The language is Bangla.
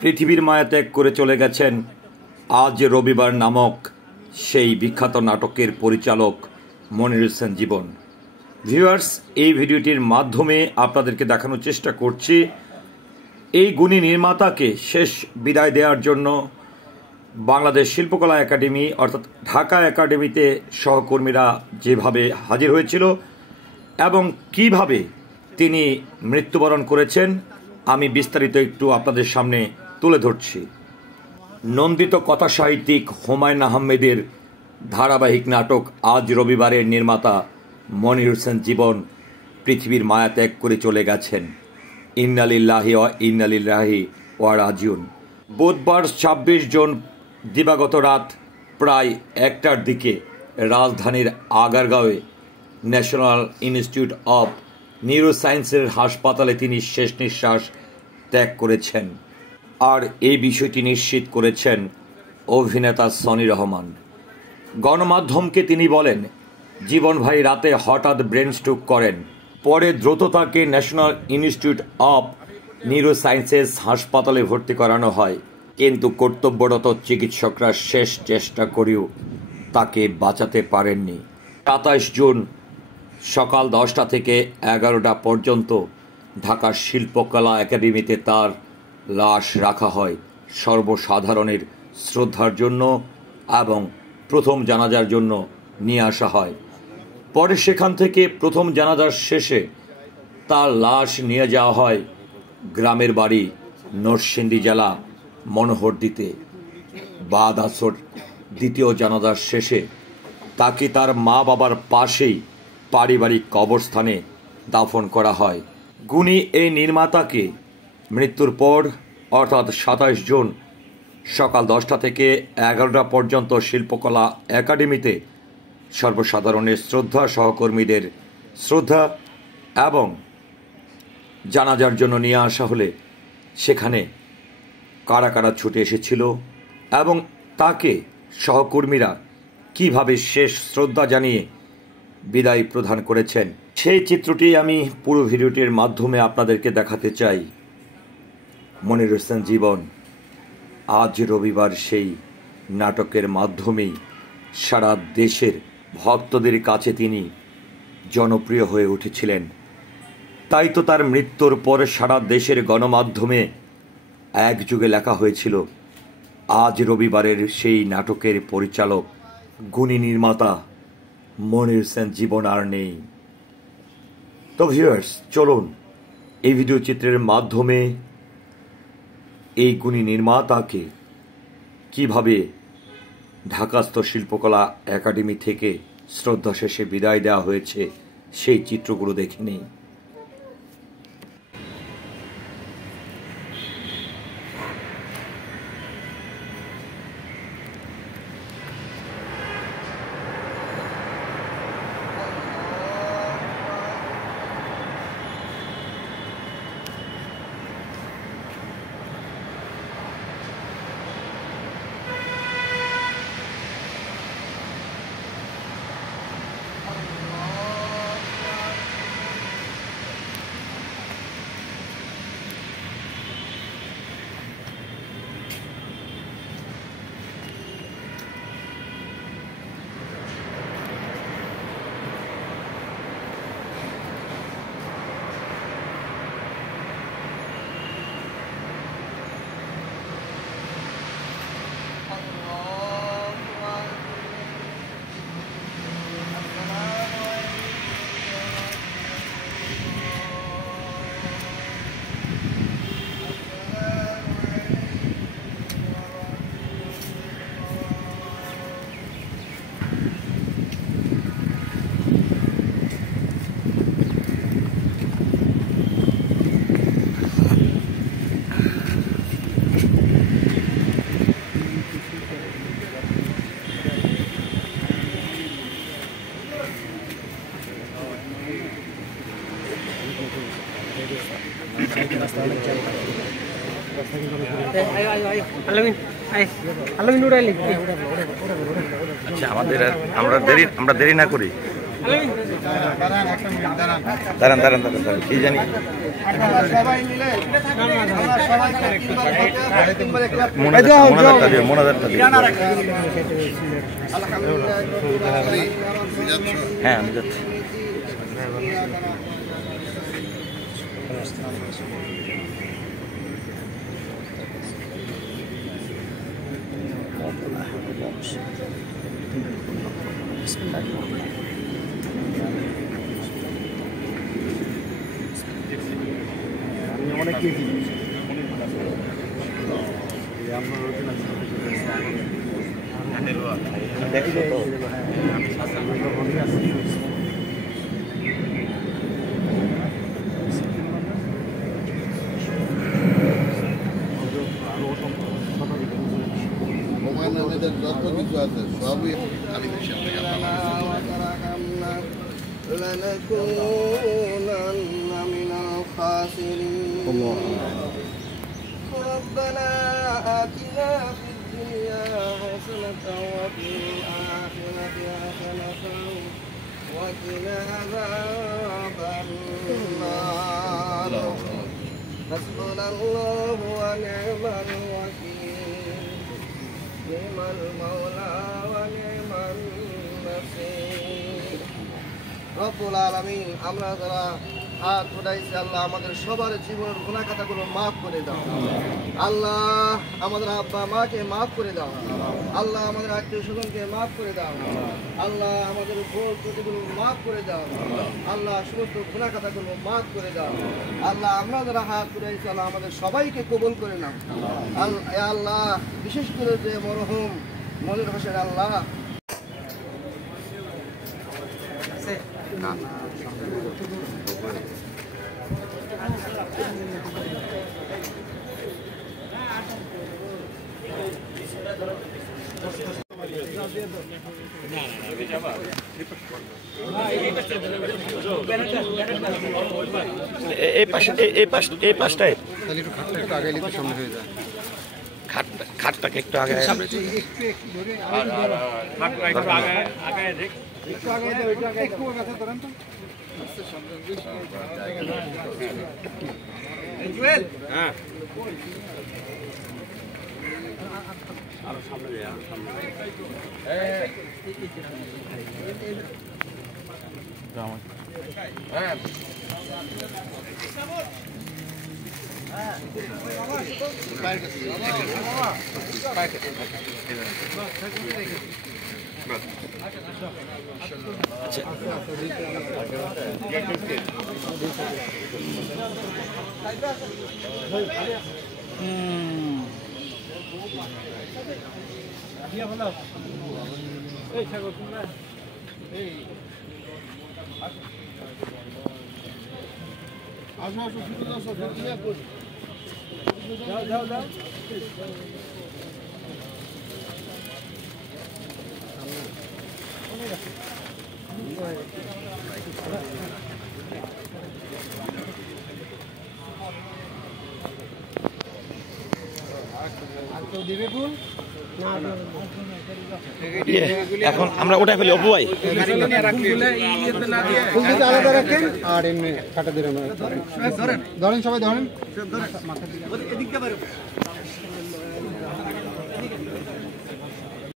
পৃথিবীর মায়া ত্যাগ করে চলে গেছেন আজ রবিবার নামক সেই বিখ্যাত নাটকের পরিচালক মনির হোসেন জীবন। ভিউয়ার্স, এই ভিডিওটির মাধ্যমে আপনাদেরকে দেখানোর চেষ্টা করছি এই গুণী নির্মাতাকে শেষ বিদায় দেওয়ার জন্য বাংলাদেশ শিল্পকলা একাডেমি অর্থাৎ ঢাকা একাডেমিতে সহকর্মীরা যেভাবে হাজির হয়েছিল এবং কিভাবে তিনি মৃত্যুবরণ করেছেন আমি বিস্তারিত একটু আপনাদের সামনে তুলে ধরছি। নন্দিত কথা সাহিত্যিক হুমায়ুন আহমেদের ধারাবাহিক নাটক আজ রবিবারের নির্মাতা মনির হোসেন জীবন পৃথিবীর মায়া ত্যাগ করে চলে গেছেন। ইন্না লিল্লাহি ওয়া ইন্না ইলাইহি রাজিউন। বুধবার ২৬ জুন দিবাগত রাত প্রায় ১টার দিকে রাজধানীর আগারগাঁওয়ে ন্যাশনাল ইনস্টিটিউট অব নিউরোসায়েন্সের হাসপাতালে তিনি শেষ নিঃশ্বাস ত্যাগ করেছেন। আর এই বিষয়টি নিশ্চিত করেছেন অভিনেতা সনি রহমান। গণমাধ্যমকে তিনি বলেন, জীবন ভাই রাতে হঠাৎ ব্রেন স্ট্রোক করেন, পরে দ্রুত তাকে ন্যাশনাল ইনস্টিটিউট অব নিউরোসায়েন্সেস হাসপাতালে ভর্তি করানো হয়, কিন্তু কর্তব্যরত চিকিৎসকরা শেষ চেষ্টা করেও তাকে বাঁচাতে পারেননি। ২৭ জুন সকাল ১০টা থেকে ১১টা পর্যন্ত ঢাকার শিল্পকলা একাডেমিতে তার লাশ রাখা হয় সর্বসাধারণের শ্রদ্ধার জন্য এবং প্রথম জানাজার জন্য নিয়ে আসা হয়। পরে সেখান থেকে প্রথম জানাজার শেষে তার লাশ নিয়ে যাওয়া হয় গ্রামের বাড়ি নরসিংদী জেলা মনোহরদীতে। বাদ আসর দ্বিতীয় জানাজার শেষে তাকে তার মা বাবার পাশেই পারিবারিক কবরস্থানে দাফন করা হয়। গুণী এই নির্মাতাকে মৃত্যুর পর অর্থাৎ ২৭ জুন সকাল ১০টা থেকে ১১টা পর্যন্ত শিল্পকলা একাডেমিতে সর্বসাধারণের শ্রদ্ধা, সহকর্মীদের শ্রদ্ধা এবং জানাজার জন্য নিয়ে আসা হলে সেখানে কারা কারা ছুটে এসেছিল এবং তাকে সহকর্মীরা কিভাবে শেষ শ্রদ্ধা জানিয়ে বিদায় প্রদান করেছেন সেই চিত্রটি আমি পুরো ভিডিওটির মাধ্যমে আপনাদেরকে দেখাতে চাই। মনির হোসেন জীবন আজ রবিবার সেই নাটকের মাধ্যমেই সারা দেশের ভক্তদের কাছে তিনি জনপ্রিয় হয়ে উঠেছিলেন। তাই তো তার মৃত্যুর পর সারা দেশের গণমাধ্যমে একযোগে লেখা হয়েছিল, আজ রবিবারের সেই নাটকের পরিচালক গুণী নির্মাতা মনির হোসেন জীবন আর নেই। তো ভিউয়ার্স, চলুন এই ভিডিও চিত্রের মাধ্যমে এই গুণী নির্মাতাকে কিভাবে ঢাকাস্থ শিল্পকলা একাডেমি থেকে শ্রদ্ধা শেষে বিদায় দেওয়া হয়েছে সেই চিত্রগুলো দেখে নেই। আচ্ছা, আমরা দেরি না করি। দাঁড়ান দাঁড়ান দাঁড়ান কি জানি মোনাজারটা দিয়ে হ্যাঁ আমি যাচ্ছি। দেখো তো যত কিছু আছে সবই আলিমের সামনে لنكونن من الخاسرين ربنا آتنا في الدنيا حسنة وفي الآخرة حسنة وقنا عذاب النار حسبنا الله ونعم الوكيل نعم المولى ونعم النصير রব্বুল আলামিন আমরা যারা হাত উঠাইছি আল্লাহ আমাদের সবার জীবনের গুনাহ খাতাগুলো মাফ করে দাও আল্লাহ আমাদের আব্বা মাকে মাফ করে দাও আল্লাহ আমাদের আত্মীয় স্বজনকে মাফ করে দাও আল্লাহ আমাদের ভুল ত্রুটিগুলো মাফ করে দাও আল্লাহ সমস্ত গুনাহ খাতাগুলো মাফ করে দাও আল্লাহ আমরা যারা হাত উঠাইছি আল্লাহ আমাদের সবাইকে কবুল করে নাও আল্লাহ বিশেষ করে যে মরহুম মনির হোসেন আল্লাহ এই পাশটায় খাটটাকে একটু আগে এখন আমরা ওটাই ফেলি অপু ভাই আলাদা রাখেন আর এমনি কাটা দিলেন ধরেন সবাই ধরেন